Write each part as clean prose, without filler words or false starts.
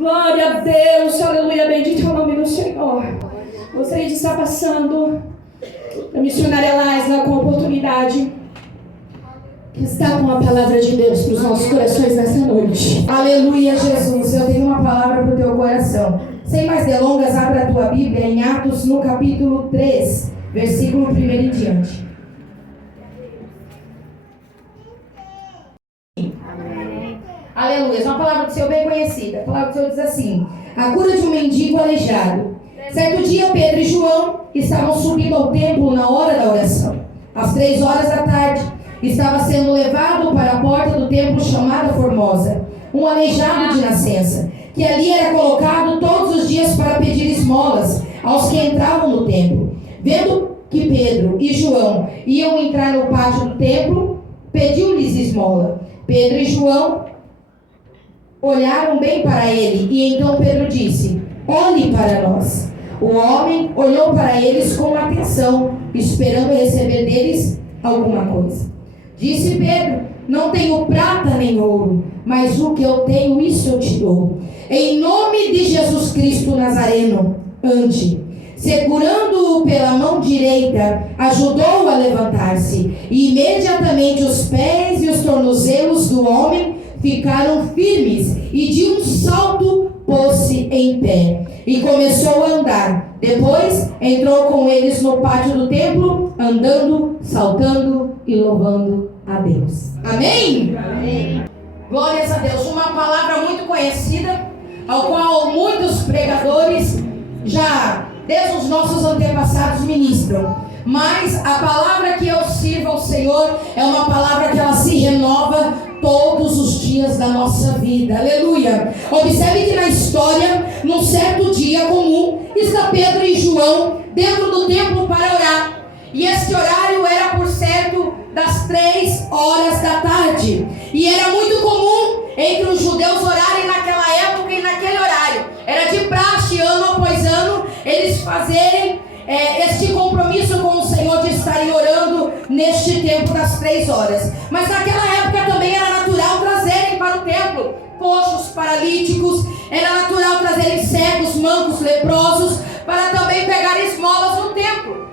Glória a Deus, aleluia, bendito é o nome do Senhor. Gostaria de estar passando a missionária Laisla com a oportunidade que está com a palavra de Deus para os nossos corações nessa noite. Aleluia, Jesus, eu tenho uma palavra para o teu coração. Sem mais delongas, abra a tua Bíblia em Atos, no capítulo 3, versículo 1 em diante. Aleluia, uma palavra do Senhor bem conhecida. A palavra do Senhor diz assim: a cura de um mendigo aleijado. Certo dia, Pedro e João estavam subindo ao templo na hora da oração. Às 3 horas da tarde, estava sendo levado para a porta do templo chamada Formosa, um aleijado de nascença, que ali era colocado todos os dias para pedir esmolas aos que entravam no templo. Vendo que Pedro e João iam entrar no pátio do templo, pediu-lhes esmola. Pedro e João olharam bem para ele, e então Pedro disse: olhe para nós. O homem olhou para eles com atenção, esperando receber deles alguma coisa. Disse Pedro: não tenho prata nem ouro, mas o que eu tenho, isso eu te dou. Em nome de Jesus Cristo Nazareno, ande. Segurando-o pela mão direita, ajudou-o a levantar-se, e imediatamente os pés e os tornozelos do homem ficaram firmes, e de um salto pôs-se em pé, e começou a andar. Depois entrou com eles no pátio do templo, andando, saltando e louvando a Deus. Amém? Amém. Glórias a Deus. Uma palavra muito conhecida, ao qual muitos pregadores já, desde os nossos antepassados, ministram. Mas a palavra que eu sirvo ao Senhor é uma palavra que ela se renova todos os dias da nossa vida. Aleluia. Observe que na história, num certo dia comum, está Pedro e João dentro do templo para orar. E esse horário era, por certo, das 3 horas da tarde. E era muito comum entre os judeus orarem naquela época e naquele horário. Era de praxe, ano após ano, eles fazerem este compromisso com o Senhor de estarem orando neste tempo das 3 horas. Mas naquela época também era natural trazerem para o templo coxos, paralíticos, era natural trazerem cegos, mancos, leprosos, para também pegar esmolas no templo.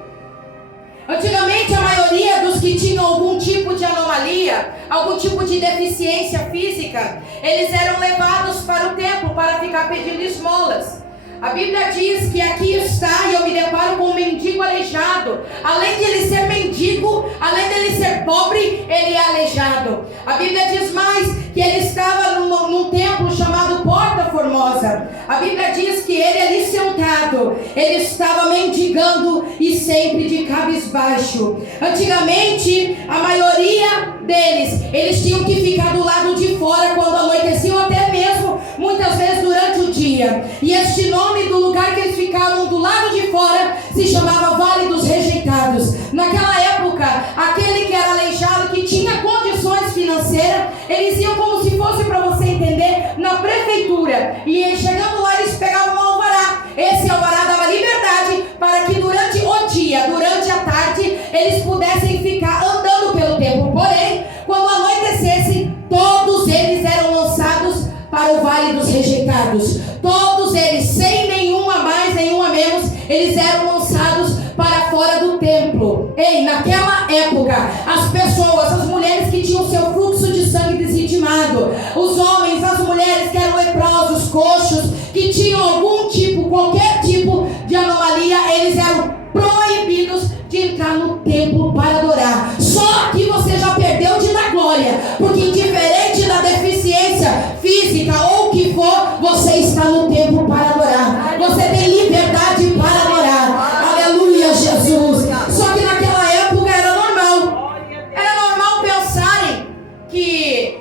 Antigamente, a maioria dos que tinham algum tipo de anomalia, algum tipo de deficiência física, eles eram levados para o templo para ficar pedindo esmolas. A Bíblia diz que aqui está, e eu me deparo com um mendigo aleijado. Além de ele ser mendigo, além de ele ser pobre, ele é aleijado. A Bíblia diz mais que ele estava num templo chamado Porta Formosa. A Bíblia diz que ele ali sentado, ele estava mendigando e sempre de cabisbaixo. Antigamente, a maioria deles, eles tinham que ficar do lado de fora quando anoitecia, ou até mesmo, muitas vezes, durante o dia. E este nome do lugar que eles ficavam do lado de fora se chamava Vale dos Rejeitados. Naquela época, aquele que era aleijado, que tinha condições financeiras, eles iam, como se fosse, para você entender, na prefeitura. E chegando lá, eles pegavam um alvará. Esse alvará dava liberdade para que durante o dia, durante a tarde, eles pudessem ficar andando pelo templo. Porém, quando anoitecesse, todos eles eram lançados para o Vale dos Rejeitados. Todos eles, sem nenhum a mais, nenhum a menos, eles eram lançados para fora do templo. Ei, naquela época, as pessoas, as mulheres que tinham seu fluxo de sangue desritimado, os homens, as mulheres que eram leprosos, coxos, que tinham algum tipo, qualquer tipo de anomalia, eles eram proibidos de entrar no templo para adorar. Só que você já perdeu de dar glória, porque indiferente da deficiência física ou o que for, você está no templo para adorar. Você tem liberdade para adorar. Aleluia, Jesus. Só que naquela época era normal. Era normal pensarem que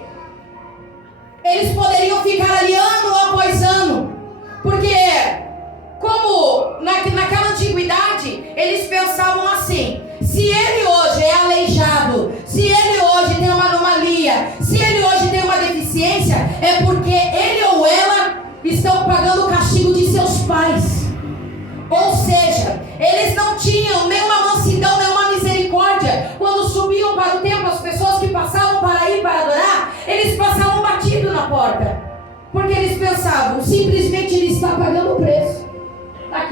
eles poderiam ficar ali ano após ano, porque como naquela antiguidade, eles pensavam assim: se ele hoje é aleijado, se ele hoje tem uma anomalia, se ele hoje tem uma deficiência, é porque ele ou ela estão pagando o castigo de seus pais. Ou seja, eles não tinham nenhuma mansidão, nenhuma misericórdia. Quando subiam para o templo, as pessoas que passavam para ir para adorar, eles passavam batido na porta, porque eles pensavam, simples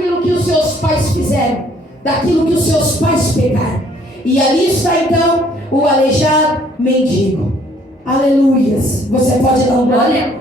daquilo que os seus pais fizeram, daquilo que os seus pais pecaram. E ali está então o aleijado mendigo. Aleluias. Você pode dar um glória?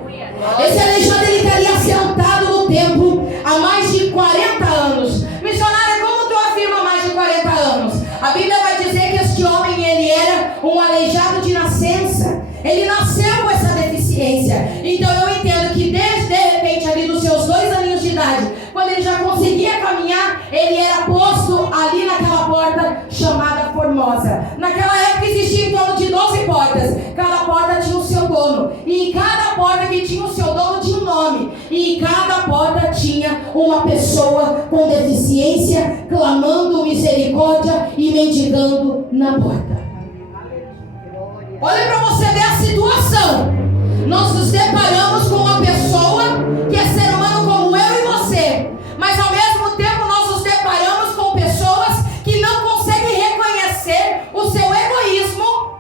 Esse aleijado, ele estaria sentado no templo há mais de 40 anos. Missionária, como tu afirma mais de 40 anos? A Bíblia vai dizer que este homem, ele era um aleijado de nascença. Ele nasceu com essa deficiência. Então eu entendo que de repente ali dos seus 2 aninhos de idade, quando ele já conseguia caminhar, ele era posto ali naquela porta chamada Formosa. Naquela época existia em torno de 12 portas. Cada porta tinha o seu dono. E em cada porta que tinha o seu dono tinha um nome. E em cada porta tinha uma pessoa com deficiência clamando misericórdia e mendigando na porta. Olha para você ver a situação. Nós nos deparamos com uma pessoa que é ser humano como eu e você, mas ao mesmo tempo nós nos deparamos com pessoas que não conseguem reconhecer o seu egoísmo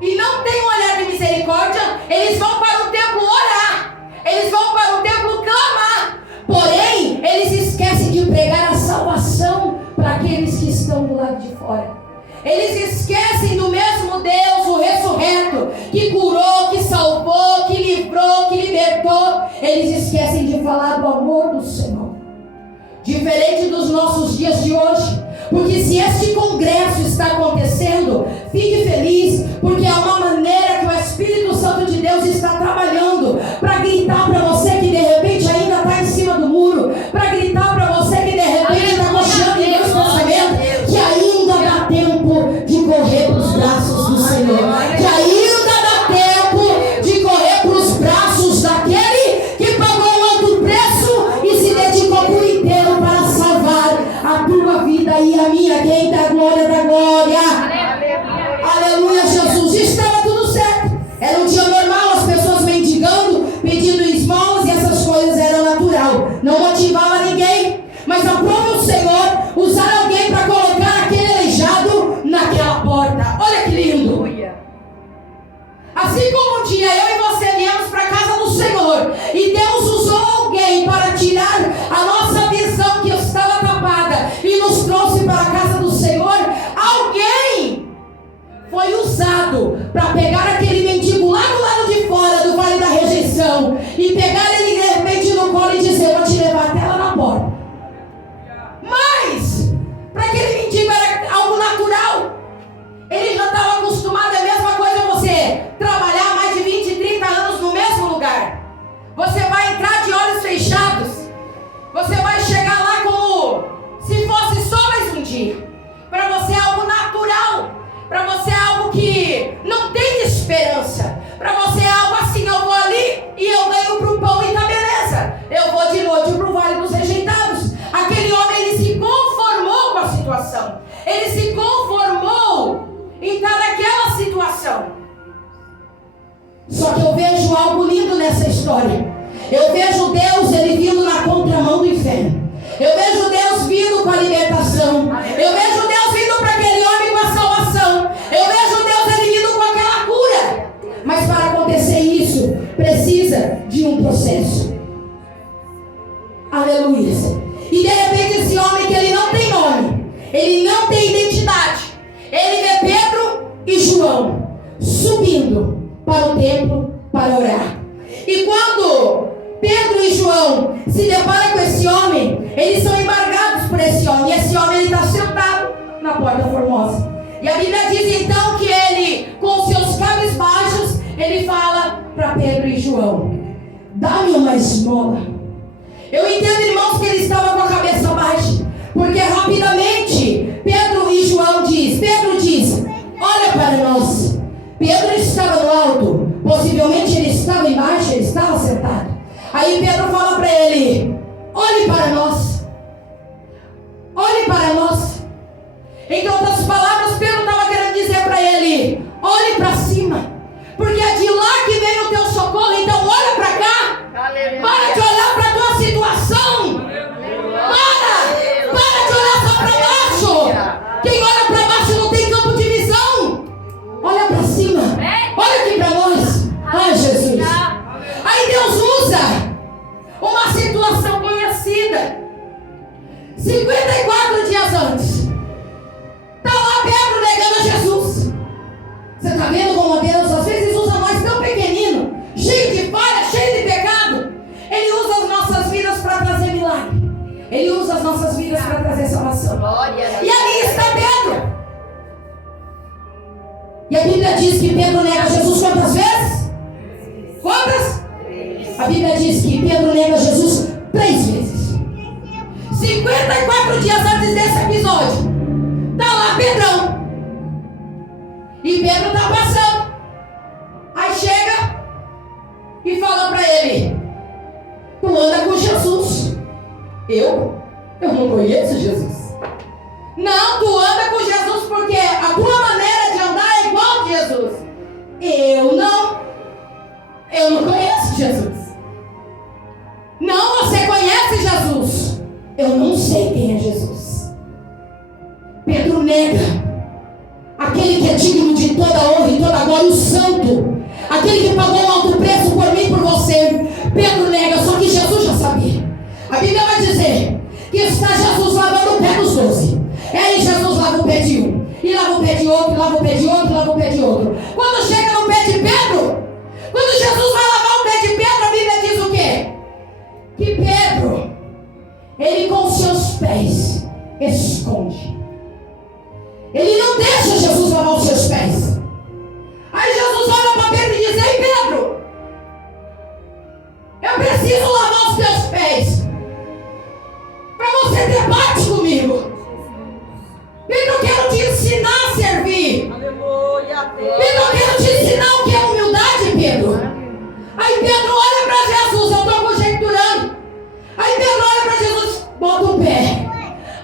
e não têm um olhar de misericórdia. Eles vão para o templo orar, eles vão para o templo clamar, porém eles esquecem de pregar a salvação para aqueles que estão do lado de fora. Eles esquecem do mesmo Deus, o ressurreto, que curou, que salvou, que livrou, que libertou. Eles esquecem de falar do amor do Senhor. Diferente dos nossos dias de hoje. Porque se este congresso está acontecendo, fique feliz, porque é uma maneira que o Espírito Santo de Deus está trabalhando para gritar para você que de repente ainda está em cima do muro, para gritar para você que de repente está cocheando em Deus pensamento, que ainda dá tempo de correr para os braços do Senhor, que ainda dá tempo de correr para os braços daquele que pagou um alto preço e se dedicou por inteiro para salvar a tua vida e a minha. Quem dá glória da glória. Aleluia, Jesus. Estava tudo certo. Era um dia normal, as pessoas mendigando, pedindo esmolas, e essas coisas eram natural. Não motivava ninguém. Mas aprove o Senhor usar alguém para colocar aquele aleijado naquela porta. Olha que lindo. Assim como um dia eu e você viemos para a casa do Senhor e Deus usou alguém para tirar a nossa visão que estava tapada e nos trouxe para a casa do Senhor, alguém foi usado para pegar aquele mendigo lá do lado de fora do Vale da Rejeição e pegar ele de repente no colo e dizer: eu vou te levar até lá na porta. Mas para aquele mendigo era algo natural. Ele já estava acostumado. É a mesma coisa você trabalhar mais de 20, 30 anos no mesmo lugar. Você vai entrar de olhos fechados. Você vai chegar lá como se fosse só mais um dia. Para você é algo natural. Para você é algo que não tem esperança. Para você é algo assim: eu vou ali e eu ganho para o pão e tá beleza. Eu vou de noite para o Vale dos Rejeitados. Aquele homem, ele se conformou com a situação. Ele se conformou em estar naquela situação. Só que eu vejo algo lindo nessa história. Eu vejo Deus, ele vindo na contramão do inferno. Eu vejo Deus vindo com a libertação. Eu vejo Deus vindo para aquele homem com a salvação. Eu vejo Deus, ele vindo com aquela cura. Mas para acontecer isso, precisa de um processo. Aleluia. E de repente esse homem, que ele não tem nome, ele não tem identidade, ele vê Pedro e João subindo para o templo para orar. E quando Pedro e João se deparam com esse homem, eles são embargados por esse homem. E esse homem, ele está sentado na porta formosa. E a Bíblia diz então que ele, com seus cabelos baixos, ele fala para Pedro e João: dá-me uma esmola. Eu entendo, irmãos, que ele estava com a cabeça baixa, porque rapidamente Pedro diz: olha para nós. Pedro estava no alto, possivelmente ele estava embaixo, ele estava sentado. Aí Pedro fala para ele: olhe para nós. Olhe para nós. Em outras palavras, Pedro estava querendo dizer para ele: olhe para cima, porque é de lá que vem o teu socorro. Então olha para cá. Para de olhar para a tua situação. Para de olhar só para baixo. Quem olha para baixo não tem campo de visão. Olha para cima. Olha aqui para nós. Ai, Jesus. Aí Deus usa uma situação conhecida. 54 dias antes, está lá Pedro negando Jesus. Você está vendo como Deus às vezes usa nós tão pequenino, cheio de falha, cheio de pecado. Ele usa as nossas vidas para trazer milagre. Ele usa as nossas vidas para trazer salvação. E ali está Pedro. E a Bíblia diz que Pedro nega Jesus quantas vezes? Quantas? A Bíblia diz que Pedro nega Jesus 3 vezes. 54 dias antes desse episódio, está lá Pedrão. E Pedro está passando. Aí chega e fala para ele: tu anda com Jesus. Eu não conheço Jesus. Não, tu anda com Jesus porque a tua maneira de andar é igual a Jesus. Eu não conheço Jesus. Não, você conhece Jesus. Eu não sei quem é Jesus. Pedro nega aquele que é digno de toda honra e toda glória, o santo, aquele que pagou um alto preço por mim e por você. Pedro nega, só que Jesus já sabia. A Bíblia vai dizer que está Jesus lavando o pé dos 12. E aí Jesus lava o pé de um, e lava o pé de outro, lava o pé de outro, lava o pé de outro. Quando chega no pé de Pedro, quando Jesus vai lavar o pé de Pedro, a Bíblia diz o quê? Que Pedro, ele com seus pés esconde. Ele não deixa Jesus lavar os seus pés. Aí Jesus olha para Pedro e diz: ei Pedro, eu preciso lavar os teus pés para você ter parte comigo. Pedro, eu quero te ensinar a servir. Pedro, eu quero te ensinar o que é humildade, Pedro. Aí Pedro olha para Jesus, eu estou conjecturando. Aí Pedro olha para Jesus, bota o pé.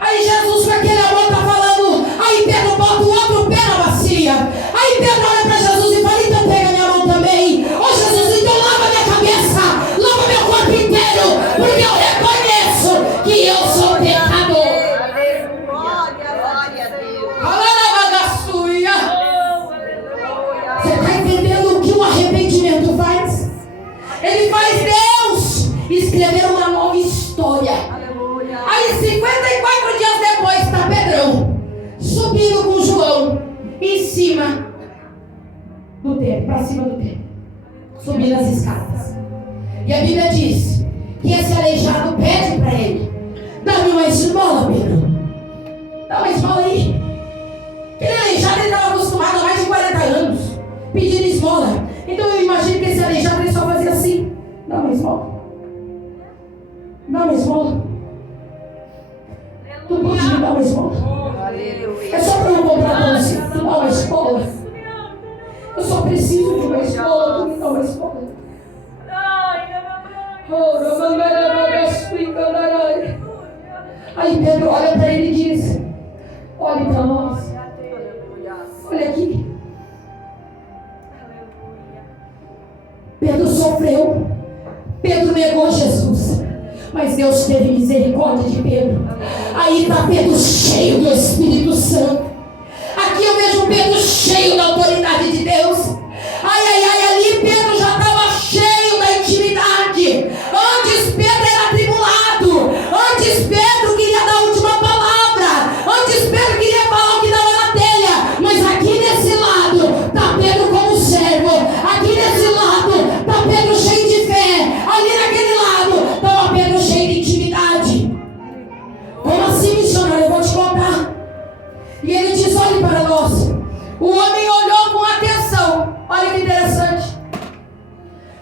Aí Jesus com aquele amor está falando. Aí Pedro bota o outro pé na bacia. Aí Pedro olha para Jesus e fala: então pega minha mão também. Ô Jesus, então lava minha cabeça, lava meu corpo inteiro, porque eu reconheço que eu sou pecador. Você está entendendo o que o arrependimento faz? Ele faz Deus escrever uma nova história. Aí 54 dias depois está Pedrão subindo com João em cima do templo, para cima do templo, subindo as escadas. E a Bíblia diz que esse aleijado pede para ele: dá-me uma esmola, Pedro. Dá uma esmola aí. Aquele aleijado, ele estava acostumado há mais de 40 anos pedindo esmola. Então eu imagino que esse aleijado ele só fazia assim: dá uma esmola. Dá uma esmola. Tu pode me dar uma esmola? É só para eu comprar para você. Tu dá uma esmola? Eu só preciso de uma esmola. Tu me dá uma esmola? Aí Pedro olha para ele e diz: olhe para nós. Olha aqui. Pedro sofreu. Pedro negou Jesus. Mas Deus teve misericórdia de Pedro. Aí está Pedro cheio do Espírito Santo. Aqui eu vejo Pedro cheio da autoridade de Deus. Ali Pedro já estava cheio da intimidade. Antes Pedro era atribulado. Antes Pedro queria dar a última palavra. Antes Pedro queria falar o que dava na telha. Mas aqui nesse lado está Pedro como servo. Aqui nesse lado está Pedro cheio de fé. Ali naquele lado estava Pedro cheio de intimidade. Como assim, missionário? Eu vou te contar. E ele diz: olhe para nós. O homem olhou com atenção. Olha que interessante.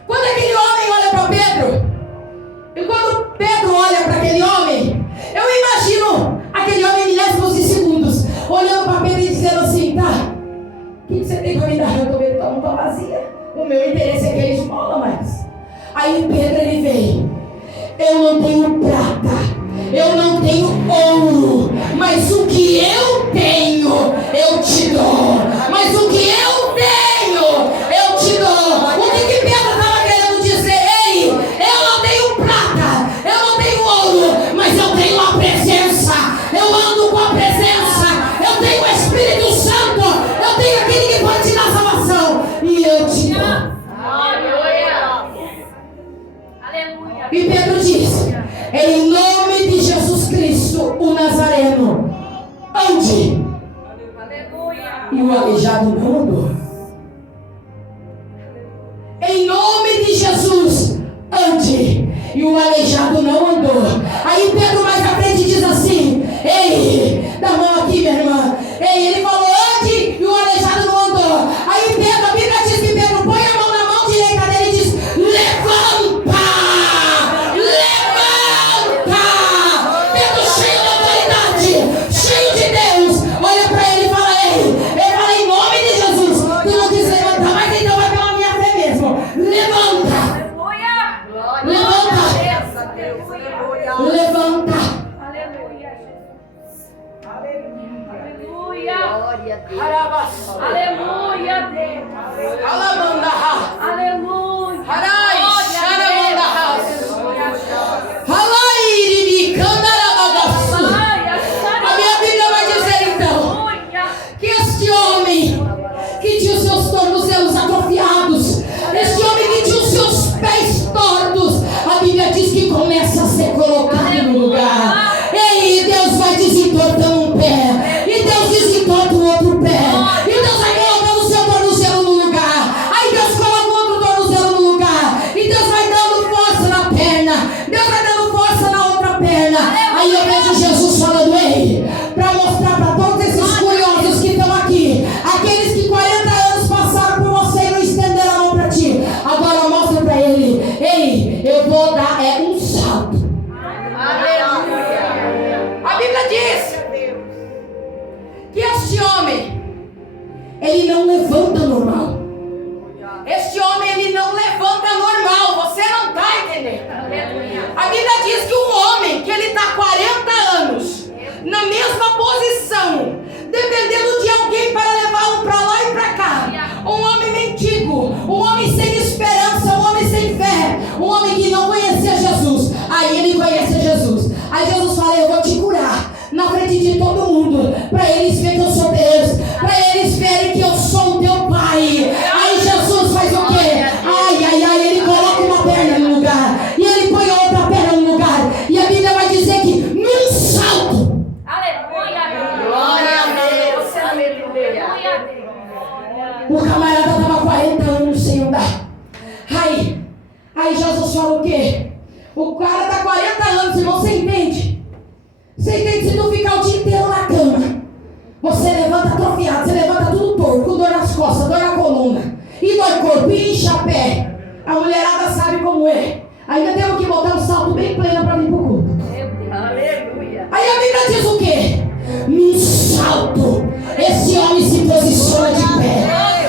Quando aquele homem olha para Pedro, e quando Pedro olha para aquele homem, eu imagino aquele homem milésimos de segundos olhando para Pedro e dizendo assim: tá, o que você tem para me dar? Eu estou vendo que não está vazia. O meu interesse é que ele esmola mais. Aí Pedro ele veio: eu não tenho prata, eu não tenho ouro, mas o que eu tenho, eu te dou. Mas o que eu tenho, eu te dou. O que Pedro estava querendo dizer? Ei, eu não tenho prata, eu não tenho ouro, mas eu tenho a presença. Eu ando com a presença. Eu tenho o Espírito Santo. Eu tenho aquele que pode te dar salvação. E eu te dou. E Pedro diz: em nome de Jesus Cristo, Cristo, o Nazareno, ande. E o aleijado não andou. Em nome de Jesus, ande. E o aleijado não andou. Aí Pedro mais à frente diz assim: ei, dá a mão aqui, minha irmã. Ei, ele falou ande e o aleijado não andou. Aí Pedro, a Bíblia diz que Pedro põe a mão na mão direita dele e diz: levanta! Levanta! Pedro cheio de autoridade, cheio de Deus, olha para ele e fala: ei, ele fala em nome de Jesus. Tu não quis levantar, mas então vai pela minha fé mesmo. Levanta! Levanta! Levanta! Aleluia, aleluia, Deus. Alamandaha. Aleluia. Harai, Sharamandaha. Halairi, Kandarabagasu. A minha Bíblia vai dizer então que este homem que tinha os seus tornozelos atrofiados, este homem que tinha os seus pés tortos, a Bíblia diz que começa a ser colocado no lugar. Ei, Deus vai desentortando um pé, e Deus desentorta o outro pé, e Deus vai colocando o seu tornozelo no lugar. Aí Deus coloca o outro tornozelo no lugar, e Deus vai dando força na perna, Deus vai dando força na outra perna. Aí eu vejo Jesus falando: ei, para mostrar para todos esses curiosos que estão aqui, aqueles que 40 anos passaram por você e não estenderam a mão para ti, agora mostra para ele: ei, eu vou dar um salto. A Bíblia diz que este homem, ele não levanta normal. Este homem, ele não levanta normal. Você não está entendendo. A Bíblia diz que um homem que ele está 40 anos na mesma posição, dependendo de alguém para levá-lo para lá e para cá, um homem mendigo, um homem sem esperança, um homem sem fé, um homem que não conhecia Jesus. Aí ele conhece Jesus. Aí Jesus fala: eu vou te curar na frente de todo mundo, para eles verem que eu sou Deus, para eles verem que eu sou o teu Pai. Aí Jesus faz o quê? Ele coloca uma perna no lugar, e ele põe a outra perna no lugar, e a Bíblia vai dizer que num salto, Glória a Deus, aleluia. o camarada estava 40 anos sem andar. Aí Jesus fala o quê? O cara está 40 anos, irmão, você entende? Você entende? Se tu ficar o dia inteiro na cama, você levanta atrofiado, você levanta tudo torto, com dor nas costas, dor na coluna, e dói corpo, e incha pé. A mulherada sabe como é. Ainda temos que botar um salto bem pleno para vir pro culto. Aleluia. Aí a Bíblia diz o quê? Num salto, esse homem se posiciona de pé.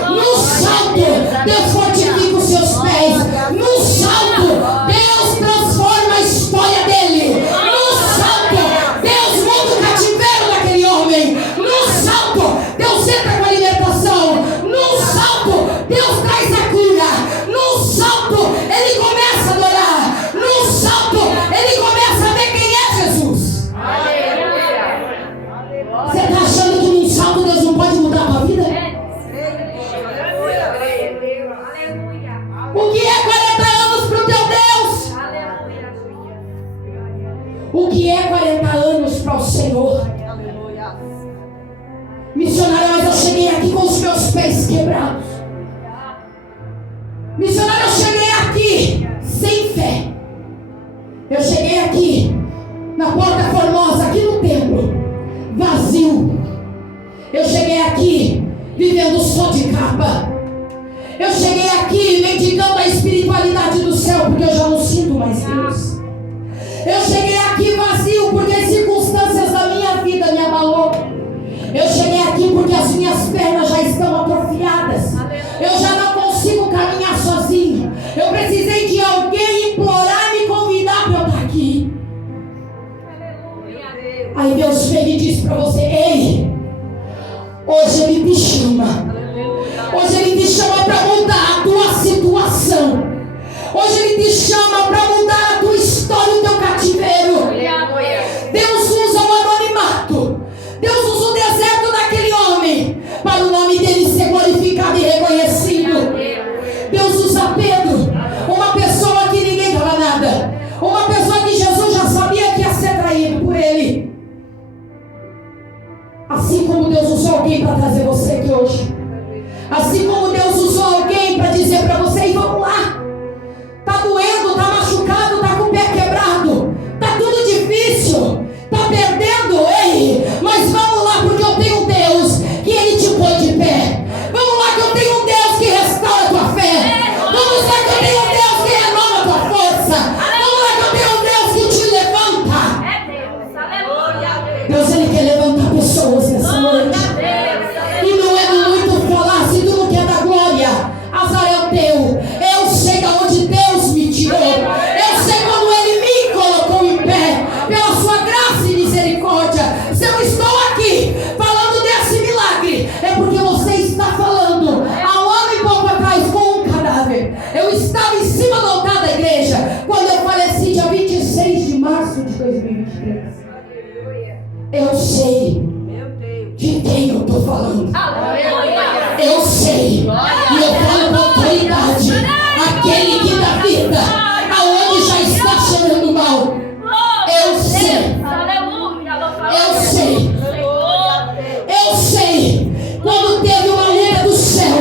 Num salto, Deus fortifica os seus pés. Num salto, Deus transforma a história dele. Num salto, Deus muda o cativeiro daquele homem. Num salto, Deus entra com a libertação. Num salto, Deus traz a cura. Num salto, ele começa a adorar. Num salto, ele começa a ver quem é Jesus. Você está achando que num salto Deus não pode mudar a tua vida? O que é 40 anos para o teu Deus? O que é 40 anos para o Senhor? Missionário, mas eu cheguei aqui com os meus pés quebrados. Missionário, eu cheguei aqui sem fé. Eu cheguei aqui na Porta Formosa, aqui no templo, vazio. Eu cheguei aqui vivendo só de capa. Eu cheguei aqui mendigando a espiritualidade do céu, porque eu já não sinto mais Deus. Eu cheguei aqui vazio porque as circunstâncias da minha vida me abalou. Eu cheguei aqui porque as minhas pernas já estão atrofiadas. Eu já não consigo caminhar sozinho. Eu precisei de alguém implorar, me convidar para eu estar aqui. Aí Deus vem e diz para você: ei, hoje Ele te chama. Hoje Ele te chama para mudar a tua situação. Hoje Ele te chama para mudar a para trazer você aqui hoje. Assim como Deus usou alguém para dizer para você: vamos lá. Tá doendo, tá machucado, tá com o pé quebrado, tá tudo difícil, tá perdendo, ei, mas vamos lá, porque eu tenho um Deus que Ele te põe de pé. Vamos lá, que eu tenho um Deus que restaura a tua fé. Vamos lá, que eu tenho um Deus que renova a tua força. Vamos lá, que eu tenho um Deus que te levanta. Deus, Ele quer levantar pessoas nessa noite. E não é muito falar, se tu não quer dar glória, azar é o teu. Eu sei aonde Deus me tirou. Eu sei como Ele me colocou em pé, pela sua graça e misericórdia. Se eu estou aqui falando desse milagre, é porque você está falando há um ano e pouco atrás com um cadáver. Eu estava em cima do altar da igreja quando eu faleci dia 26 de março de 2023. Eu sei de quem eu estou falando. Eu sei. E eu falo com autoridade. Aquele que dá vida aonde já está cheirando mal. Eu sei. Eu sei. Eu sei. Quando teve uma luta do céu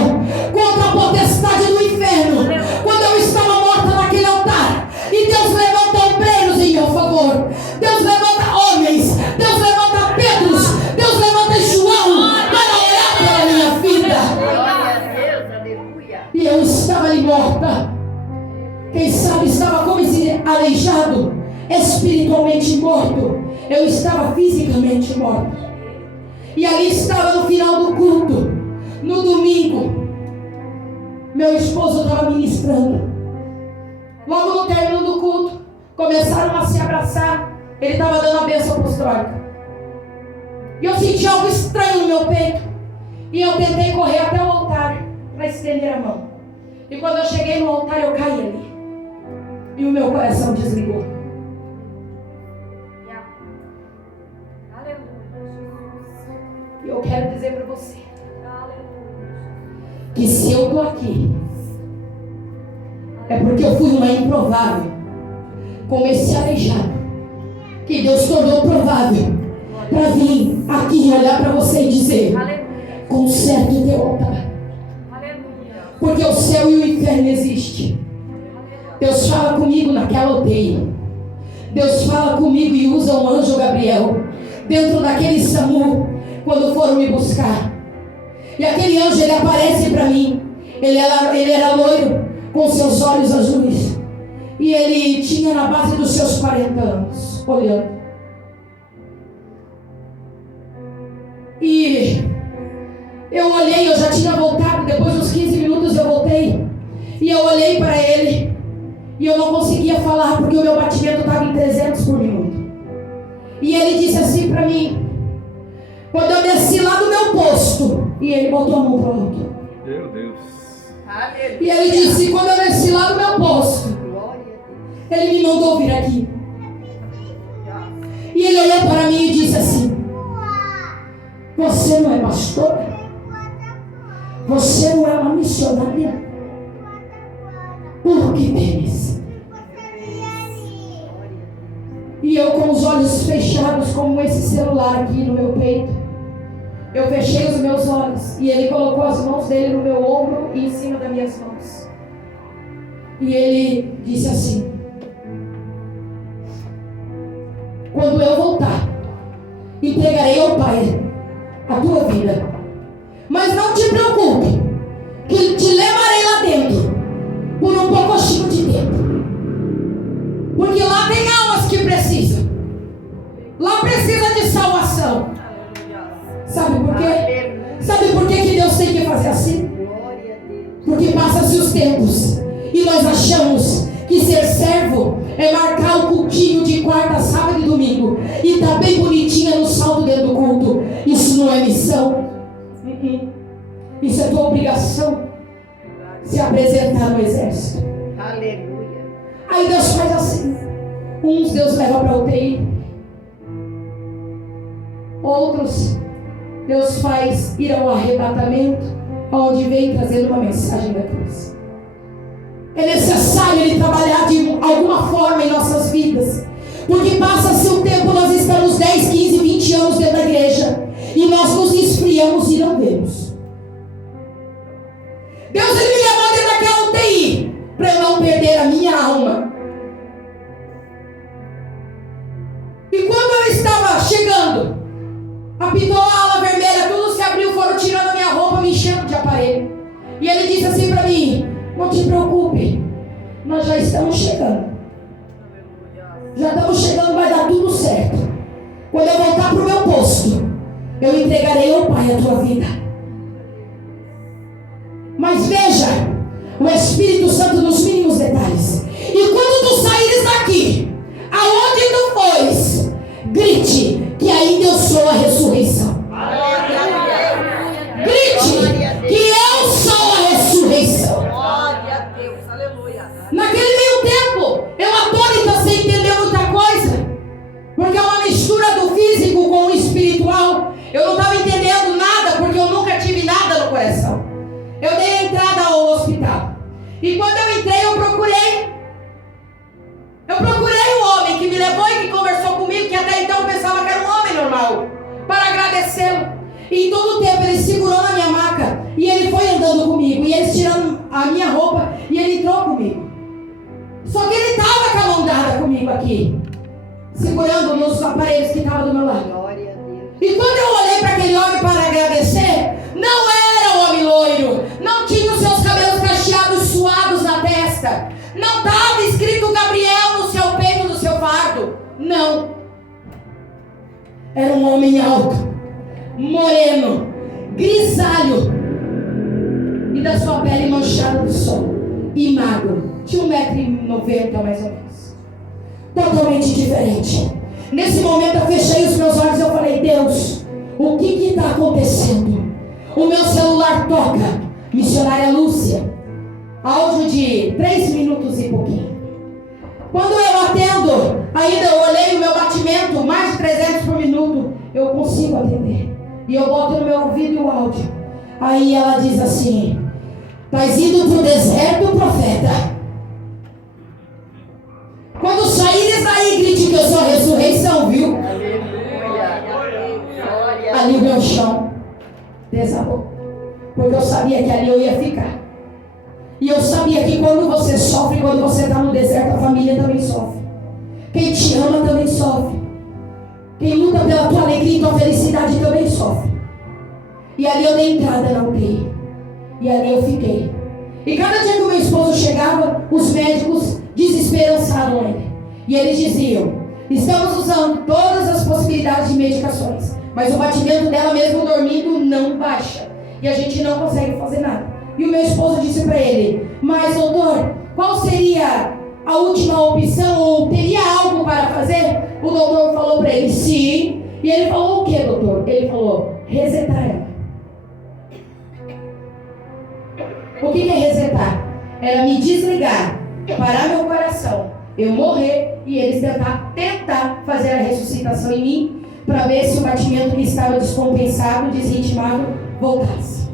contra a potestade do inferno, quando eu estava morta naquele altar, e Deus levanta obreiros em meu favor. Deus levanta homens. Deus levanta Pedros. Deus levanta João para orar pela minha vida. E eu estava ali morta. Quem sabe estava como esse aleijado, espiritualmente morto. Eu estava fisicamente morto. E ali estava no final do culto, no domingo. Meu esposo estava ministrando. Logo no término do culto, começaram a se abraçar. Ele estava dando a bênção apostólica. E eu senti algo estranho no meu peito. E eu tentei correr até o altar para estender a mão. E quando eu cheguei no altar, eu caí ali. E o meu coração desligou. E eu quero dizer para você que se eu estou aqui, é porque eu fui uma improvável, como esse aleijado, que Deus tornou provável para vir aqui olhar para você e dizer: conserte o teu altar. Porque o céu e o inferno existem. Deus fala comigo naquela aldeia. Deus fala comigo e usa um anjo Gabriel dentro daquele SAMU quando foram me buscar. E aquele anjo, ele aparece para mim. Ele era loiro, com seus olhos azuis. E ele tinha na base dos seus 40 anos, olhando. E eu olhei, eu já tinha voltado. Depois dos 15 minutos eu voltei. E eu olhei para ele. E eu não conseguia falar porque o meu batimento estava em 300 por minuto. E ele disse assim para mim, quando eu desci lá do meu posto, e ele botou a mão para o alto. Meu Deus. E ele disse, quando eu desci lá do meu posto, ele me mandou vir aqui. E ele olhou para mim e disse assim: você não é pastora? Você não é uma missionária? Por que temes? E eu, com os olhos fechados, como esse celular aqui no meu peito, eu fechei os meus olhos e ele colocou as mãos dele no meu ombro e em cima das minhas mãos. E ele disse assim: quando eu voltar, entregarei ao Pai a tua vida. Mas não te preocupe, que te levarei lá dentro por um pouquinho de tempo. Porque lá tem almas que precisam. Lá precisa de salvação. Sabe por quê? Sabe por que Deus tem que fazer assim? Porque passa-se os tempos e nós achamos que ser servo é marcar o cultinho de quarta, sábado e domingo e tá bem bonitinha no saldo dentro do culto. Isso não é missão. Isso é tua obrigação. Se apresentar no exército. Aleluia. Aí Deus faz assim. Uns Deus leva para UTI. Outros Deus faz ir ao arrebatamento, onde vem trazendo uma mensagem da cruz. É necessário Ele trabalhar de alguma forma em nossas vidas. Porque passa-se o tempo, nós estamos 10, 15, 20 anos dentro da igreja. E nós nos esfriamos. olhamos e não vemos. Deus ele me levou dentro daquela UTI para eu não perder a minha alma. E quando eu estava chegando, apitou a ala vermelha, tudo se abriu, foram tirando a minha roupa, me enchendo de aparelho. E ele disse assim para mim: não te preocupe, nós já estamos chegando. Já estamos chegando, vai dar tudo certo. Quando eu voltar para o meu posto, eu entregarei ao Pai a tua vida. Mas veja, o Espírito Santo nos mínimos detalhes. E quando tu saíres daqui, aonde tu fores, grite que ainda eu sou a ressurreição. Grite que eu sou a ressurreição. Naquele meio tempo, eu atônita sem entender muita coisa, porque é uma mistura do físico com o espiritual. Eu não estava entendendo nada, porque eu nunca tive nada no coração. Eu dei a entrada ao hospital. E quando eu entrei, eu procurei um homem que me levou e que conversou comigo, que até então eu pensava que era um homem normal, para agradecê-lo. E em todo o tempo ele segurou na minha maca e ele foi andando comigo. E eles tirando a minha roupa e ele entrou comigo. Só que ele estava com a mão dada comigo aqui, segurando nos aparelhos que estavam do meu lado. E quando eu olhei para aquele homem para agradecer, não era um homem loiro, não tinha os seus cabelos cacheados suados na testa, não estava escrito Gabriel no seu peito, no seu fardo. Não. Era um homem alto, moreno, grisalho, e da sua pele manchada do sol, e magro. Tinha 1,90 m mais ou menos. Totalmente diferente. Nesse momento eu fechei os meus olhos e eu falei: Deus, o que está acontecendo? O meu celular toca. Missionária Lúcia. Áudio de 3 minutos e pouquinho. Quando eu atendo, ainda eu olhei o meu batimento, mais de 300 por minuto. Eu consigo atender. E eu boto no meu ouvido o áudio. Aí ela diz assim: estás indo para o deserto, profeta? Quando saíres daí, grite que eu sou a ressurreição, viu? Ali o meu chão desabou. Porque eu sabia que ali eu ia ficar. E eu sabia que quando você sofre, quando você está no deserto, a família também sofre. Quem te ama também sofre. Quem luta pela tua alegria e tua felicidade também sofre. E ali eu dei entrada na UTI. E ali eu fiquei. E cada dia que o meu esposo chegava, os médicos desesperançaram ele. E eles diziam: estamos usando todas as possibilidades de medicações, mas o batimento dela, mesmo dormindo, não baixa. E a gente não consegue fazer nada. E o meu esposo disse para ele: mas doutor, qual seria a última opção? Ou teria algo para fazer? O doutor falou para ele: sim. E ele falou: o que, doutor? Ele falou: resetar ela. O que é resetar? Era me desligar, parar meu coração, eu morrer e eles tentar fazer a ressuscitação em mim, para ver se o batimento que estava descompensado, desritimado, voltasse.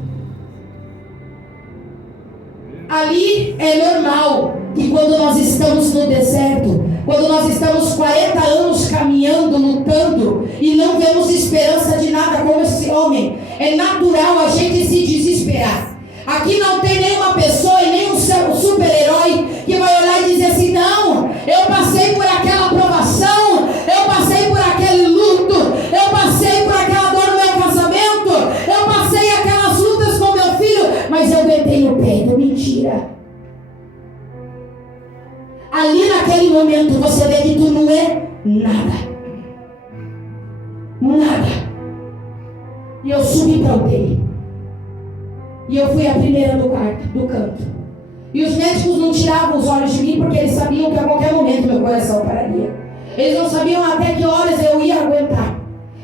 Ali é normal que quando nós estamos no deserto, quando nós estamos 40 anos caminhando, lutando e não vemos esperança de nada como esse homem, é natural a gente se desesperar. Aqui não tem nenhuma pessoa e nem um super-herói que vai olhar e dizer assim: não, eu passei por aquela provação, eu passei por aquele luto, eu passei por aquela dor no meu casamento, eu passei aquelas lutas com meu filho, mas eu aguentei no peito. Mentira. Ali naquele momento você vê que tu não é nada. Nada. E eu subi para o UTI. E eu fui a primeira do canto. E os médicos não tiravam os olhos de mim, porque eles sabiam que a qualquer momento meu coração pararia. Eles não sabiam até que horas eu ia aguentar.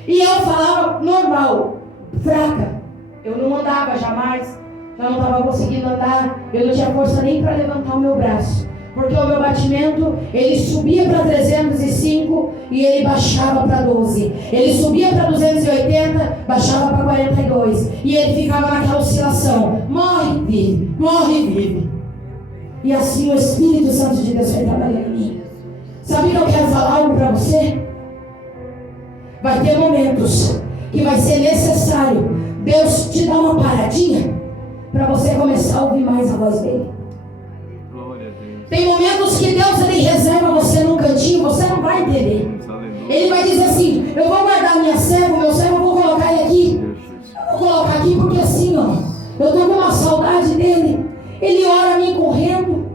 E eu falava normal, fraca. Eu não andava jamais, já não estava conseguindo andar. Eu não tinha força nem para levantar o meu braço. Porque o meu batimento, ele subia para 305 e ele baixava para 12. Ele subia para 280, baixava para 42. E ele ficava naquela oscilação. Morre, vive, morre, vive. E assim o Espírito Santo de Deus vai trabalhar em mim. Sabe que eu quero falar algo para você? Vai ter momentos que vai ser necessário Deus te dá uma paradinha para você começar a ouvir mais a voz dele. Tem momentos que Deus ele reserva você num cantinho, você não vai entender. Ele vai dizer assim: eu vou guardar minha serva, meu servo, eu vou colocar ele aqui. Eu vou colocar aqui porque assim, ó, eu tô com uma saudade dele. Ele ora a mim correndo.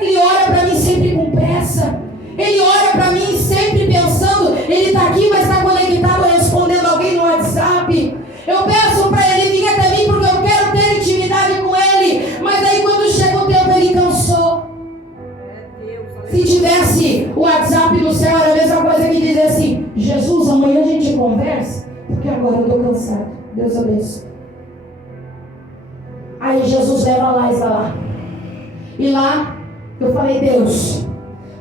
Ele ora para mim sempre com pressa. Ele ora para mim sempre pensando. Ele está aqui, mas está conectado, respondendo alguém no WhatsApp. Eu peço para ele vir até mim porque eu quero ter intimidade com ele. Mas aí quando chega o tempo ele cansou. Se tivesse o WhatsApp no céu, era a mesma coisa que dizer assim: Jesus, amanhã a gente conversa, porque agora eu estou cansado. Deus abençoe. Aí Jesus leva a Laisa lá. E lá eu falei: Deus,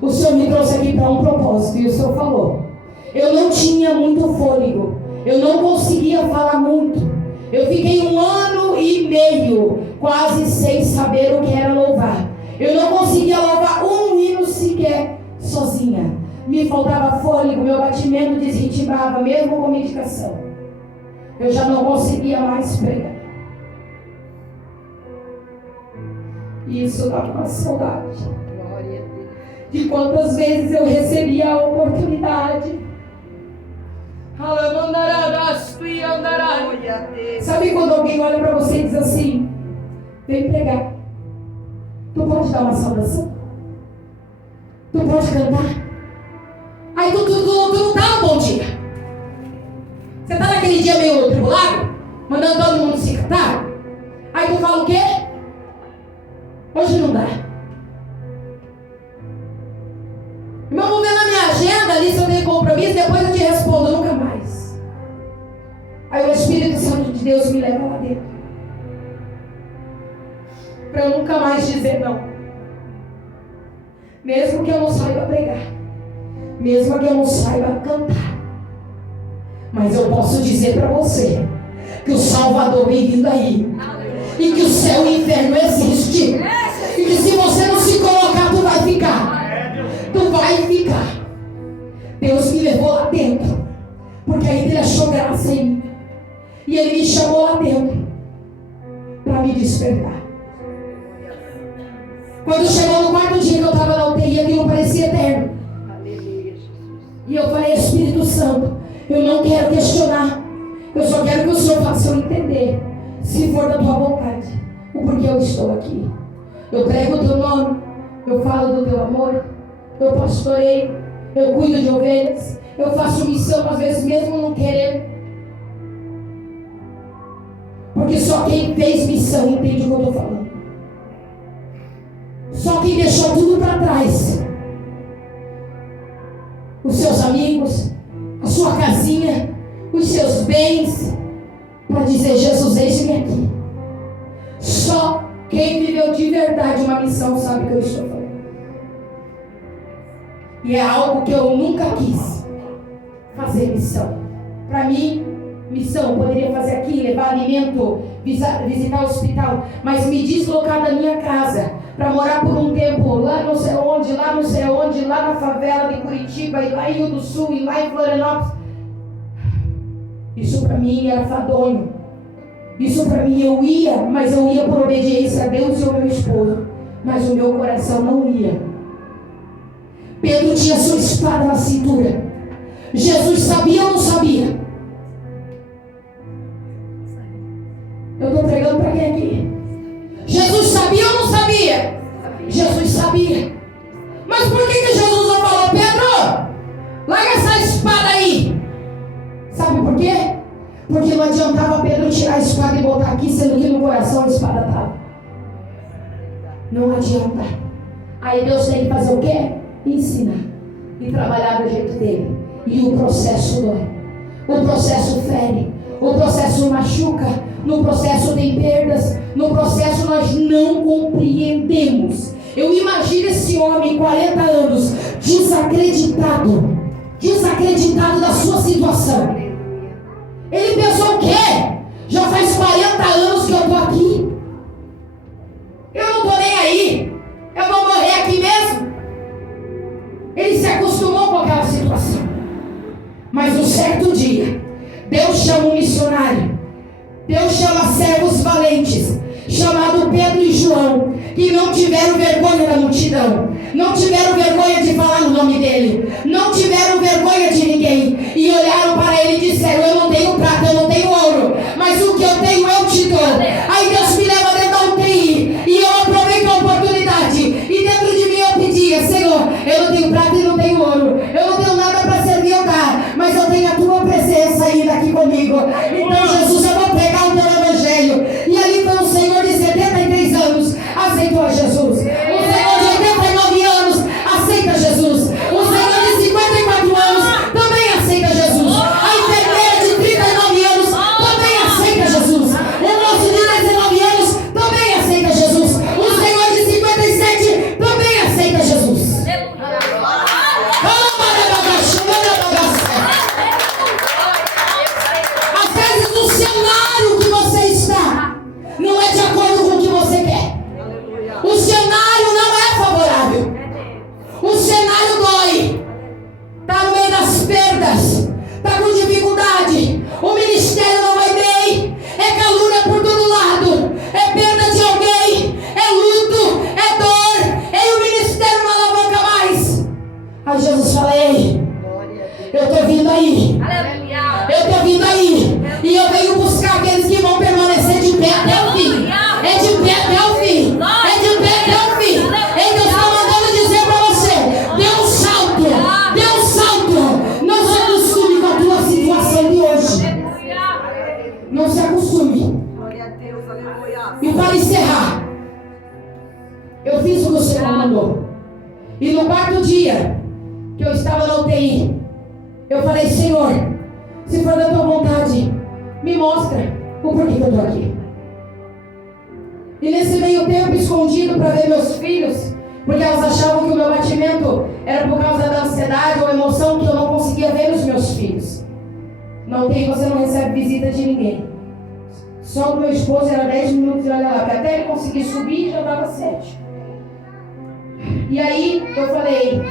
o Senhor me trouxe aqui para um propósito. E o Senhor falou. Eu não tinha muito fôlego. Eu não conseguia falar muito. Eu fiquei 1 ano e meio quase sem saber o que era louvar. Eu não conseguia louvar um hino sequer sozinha. Me faltava fôlego, meu batimento desritimava, mesmo com medicação. Eu já não conseguia mais pregar. Isso dava uma saudade. De quantas vezes eu recebia a oportunidade. Sabe quando alguém olha para você e diz assim: vem pregar. Tu pode dar uma saudação? Tu pode cantar? Aí tu não dá um bom dia. Você tá naquele dia meio tribulado, mandando todo mundo se cantar. Aí tu fala o quê? Hoje não dá. Irmão, vou ver na minha agenda ali se eu tenho compromisso, depois eu te respondo, nunca mais. Aí o Espírito Santo de Deus me leva lá dentro. Para eu nunca mais dizer não. Mesmo que eu não saiba pregar. Mesmo que eu não saiba cantar. Mas eu posso dizer para você que o Salvador vem vindo aí. E que o céu e o inferno existem. E que se você não se colocar, tu vai ficar. Tu vai ficar. Deus me levou lá dentro. Porque aí ele achou graça em mim. E ele me chamou lá dentro. Para me despertar. Quando chegou no 4º dia que eu estava na UTI, aquilo parecia eterno. E eu falei: Espírito Santo, eu não quero questionar. Eu só quero que o Senhor faça eu entender, se for da tua vontade, o porquê eu estou aqui. Eu prego o teu nome, eu falo do teu amor, eu pastoreio, eu cuido de ovelhas, eu faço missão, às vezes mesmo não querendo. Porque só quem fez missão entende o que eu estou falando. Só quem deixou tudo para trás, os seus amigos, a sua casinha, os seus bens, para dizer: Jesus, eis-me aqui. Só quem viveu de verdade uma missão sabe o que eu estou falando. E é algo que eu nunca quis fazer missão. Para mim, missão, eu poderia fazer aqui, levar alimento, visitar o hospital, mas me deslocar da minha casa para morar por um tempo lá não sei onde, lá não sei onde, lá na favela de Curitiba, e lá em Rio do Sul, e lá em Florianópolis. Isso para mim era fadonho. Isso para mim eu ia, mas eu ia por obediência a Deus e ao meu esposo. Mas o meu coração não ia. Pedro tinha sua espada na cintura. Jesus sabia ou não sabia? Eu estou pregando para quem aqui? Jesus sabia ou não sabia? Jesus sabia. Mas por que Jesus não falou: Pedro, larga essa espada aí? Sabe por quê? Porque não adiantava Pedro tirar a espada e botar aqui, sendo que no coração a espada estava. Não adianta. Aí Deus tem que fazer o quê? Ensinar. E trabalhar do jeito dele. E o processo dói. O processo fere. O processo machuca. No processo tem perdas. No processo nós não compreendemos. Eu imagino esse homem, 40 anos, desacreditado da sua situação. Ele pensou o quê? Já faz 40 anos que eu estou aqui. Eu não estou nem aí. Eu vou morrer aqui mesmo. Ele se acostumou com aquela situação. Mas um certo dia, Deus chama um missionário Deus chama servos valentes, chamado Pedro e João, que não tiveram vergonha da multidão, não tiveram vergonha de falar no nome dele, não tiveram vergonha de ninguém, e olharam para ele e disseram: eu não tenho prata, eu não tenho ouro, mas o que eu tenho eu te dou. Aí Deus me leva dentro da UTI, e eu aproveito a oportunidade, e dentro de mim eu pedia: Senhor, eu não tenho prata e não tenho ouro, eu não tenho nada para servir ou dar, mas eu tenho a tua presença ainda aqui comigo. Então, Jesus, eu vou pregar o teu evangelho. E ali foi um senhor de 73 anos, aceitou a Jesus. Um senhor de 89 anos aceita Jesus. Um senhor de 54 anos também aceita Jesus. A enfermeira de 39 anos também aceita Jesus. O moço de 19 anos também aceita Jesus. O senhor de 57 também aceita Jesus. Às vezes o cenário que você está não é de acordo com o que você quer. O cenário não é favorável. O cenário dói. Está no meio das perdas. Está com dificuldade. O ministério não vai bem. É calúnia por todo lado. É perda de alguém. É luto. É dor. E o ministério não alavanca mais. Aí Jesus fala: ei, eu estou vindo aí. Eu estou vindo aí. E eu venho buscar aqueles que vão permanecer de pé até o fim. É de pé até o fim. É de pé até o fim. E Deus está mandando dizer para você: dê um salto. Dê um salto. Não se acostume com a tua situação de hoje. Não se acostume. E para encerrar, eu fiz o que o Senhor mandou. E no quarto dia que eu estava na UTI, eu falei: Senhor, se for da tua vontade, me mostra o porquê que eu estou aqui. E nesse meio tempo, escondido para ver meus filhos, porque elas achavam que o meu batimento era por causa da ansiedade ou emoção, que eu não conseguia ver os meus filhos. Não tem, você não recebe visita de ninguém. Só do meu esposo era 10 minutos e olha lá, porque até ele conseguir subir já dava 7. E aí eu falei: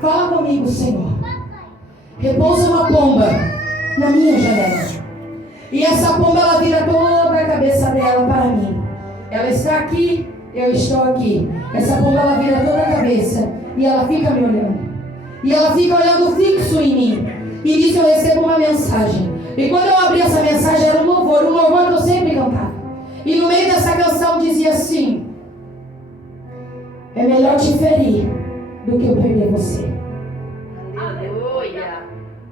fala comigo, Senhor. Repousa uma pomba na minha janela. E essa pomba, ela vira toda a cabeça dela para mim. Ela está aqui, eu estou aqui. Essa pomba, ela vira toda a cabeça e ela fica me olhando. E ela fica olhando fixo em mim. E diz: eu recebo uma mensagem. E quando eu abri essa mensagem, era um louvor que eu sempre cantava. E no meio dessa canção dizia assim: é melhor te ferir do que eu perder você.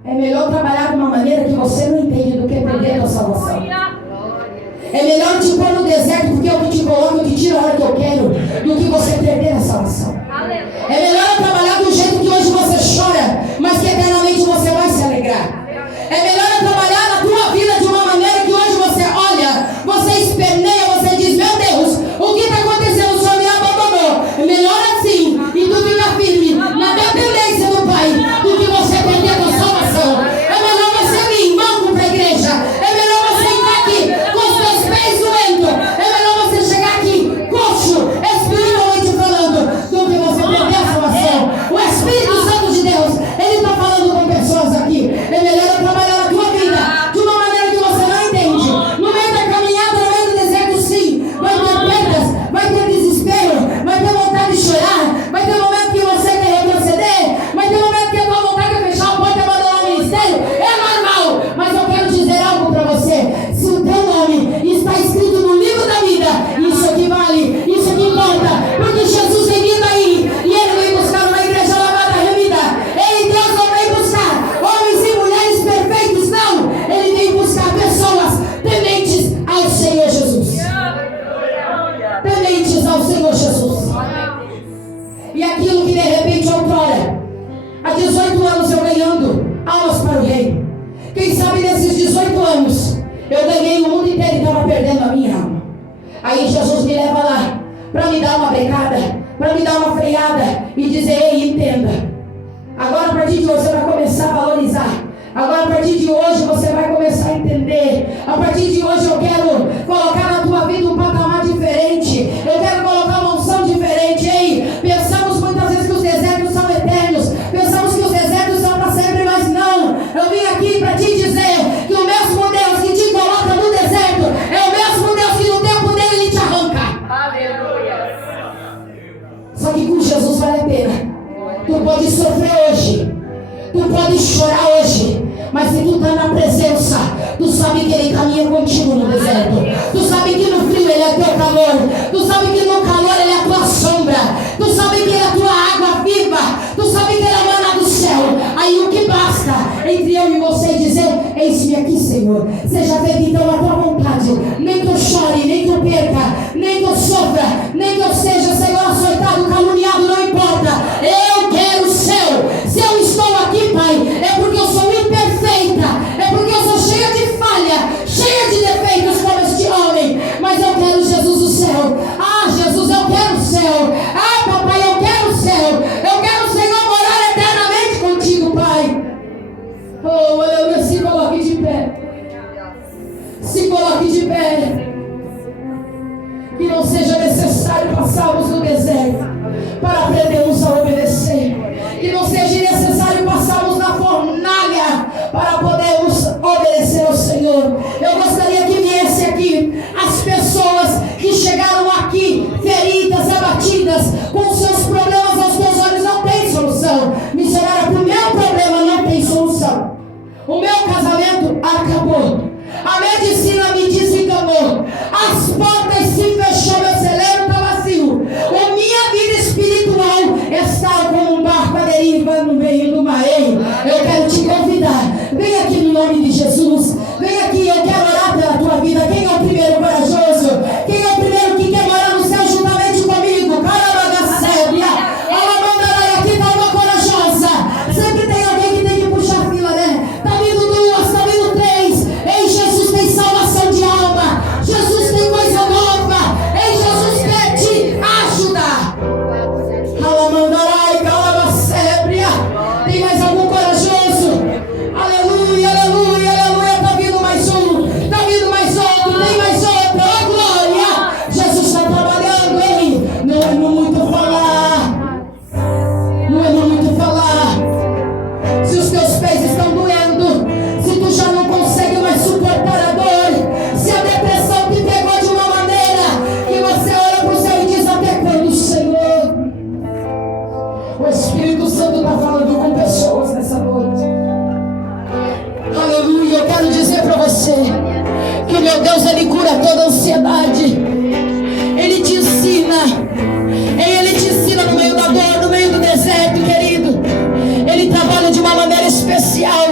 É melhor trabalhar de uma maneira que você não entende do que perder a tua salvação. É melhor te pôr no deserto, porque eu te coloco, eu te tiro a hora que eu quero, do que você perder a salvação. É melhor eu trabalhar do jeito que hoje você chora, mas que eternamente você vai se alegrar. É melhor eu trabalhar na tua vida de uma maneira que hoje você olha, você esperneia, você diz: meu Deus, o que está acontecendo? O Senhor me abandonou. É melhor assim, e tu fica firme na dependência do Pai, do que você perder a tua salvação. É melhor você vir manco para a igreja. É melhor você entrar aqui com os teus pés doendo. É melhor você chegar aqui coxo, espiritualmente falando, do que você perder a salvação. O Espírito Santo de Deus, ele está falando com pessoas aqui. É melhor eu trabalhar na tua vida de uma maneira que você não entende. No meio da caminhada, no meio do deserto, sim, vai ter perdas, vai ter desespero, vai ter vontade de chorar, vai ter momento que você quer retroceder, vai ter momento que a tua vontade é fechar a porta e abandonar o ministério. É normal, mas eu quero dizer algo para você: se o teu nome está escrito no livro da vida, isso aqui vale, isso aqui importa, porque Jesus vem vindo aí e ele vem buscar uma igreja lavada, remida. Ele, Deus, não vem buscar homens e mulheres perfeitos, não. Ele vem buscar pessoas tementes ao Senhor Jesus. Tementes ao Senhor Jesus. E aquilo que de repente outrora, há 18 anos eu ganhando almas para o reino. Quem sabe nesses 18 anos eu ganhei o mundo inteiro e estava perdendo a minha alma. Aí Jesus me leva lá para me dar uma brecada, para me dar uma freada e dizer: ei, entenda. Agora a partir de hoje você vai começar a valorizar. Agora a partir de hoje você vai começar a entender. A partir de hoje eu quero colocar na tua vida um patamar diferente. Eu quero colocar uma unção diferente. Ei, pensamos muitas vezes que os desertos são eternos. Pensamos que os desertos são para sempre, mas não. Eu vim aqui para te dizer que o mesmo Deus que te coloca no deserto Tu pode chorar hoje, mas se tu está na presença, tu sabe que Ele caminha contigo no deserto. Tu sabe que no frio Ele é teu calor. Tu sabe que no calor Ele é a tua sombra. Tu sabe que Ele é a tua água viva. Tu sabe que Ele é a maná do céu. Aí o que basta entre eu e você dizer: eis-me aqui, Senhor. Seja feita então a tua vontade. Nem que eu chore, nem que eu perca, nem que eu sofra, nem que eu seja, Senhor, açoitado, caluniado, não importa. Eu quero o céu. Se eu estou aqui, Pai, é porque eu sou imperfeita, é porque eu sou cheia de falha, cheia de defeitos como este homem, mas eu quero Jesus o céu. Ah, Jesus, eu quero o céu. Ah, papai, eu quero o céu. Eu quero, Senhor, morar eternamente contigo, Pai. Oh, aleluia. Se coloque de pé. Se coloque de pé. Que não seja necessário passarmos no deserto para aprendermos a obedecer. Que não seja necessário passarmos na fornalha para podermos obedecer ao Senhor. Eu gostaria que viesse aqui as pessoas que chegaram aqui feridas, abatidas, com os seus problemas aos teus olhos não tem solução. Missionária, o meu problema não tem solução. O meu casamento acabou. A medicina me desenganou. As portas se fechou, meu celeiro está vazio. A minha vida espiritual está como um barco à deriva no meio do mareio. Eu quero te convidar. Vem aqui no nome de Jesus. Vem aqui, eu quero orar pela tua vida. Quem é o primeiro corajoso? Quem é o primeiro que quer morar no céu juntamente comigo? Carabagacébia. Aqui está uma corajosa. Sempre tem alguém que tem que puxar a fila, né? Tá vindo duas, tá vindo três. Ei, Jesus tem salvação de alma. Jesus tem coisa nova. Ei, Jesus quer te ajudar. Alamandarai, calabacébria. Tem mais algum corajoso? Aleluia, aleluia, aleluia. Tá vindo mais um. Tá vindo mais outro. Tem mais outro. Oh, glória. Jesus está trabalhando, ei. Não é muito falar. Não é muito falar. Se os teus pés estão doendo, se tu já não consegue mais suportar a dor, se a depressão te pegou de uma maneira que você olha para o céu e diz: até quando, Senhor? O Espírito Santo está falando com pessoas nessa noite. Aleluia. Eu quero dizer para você que o meu Deus, Ele cura toda ansiedade. Ele te ensina. Ele te ensina no meio da dor, no meio do deserto, querido. Ele trabalha de uma maneira especial.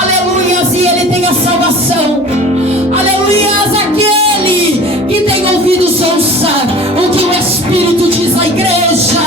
Aleluias. E Ele tem a salvação. Aleluias. Aquele que tem ouvidos ouça o que o Espírito diz à igreja.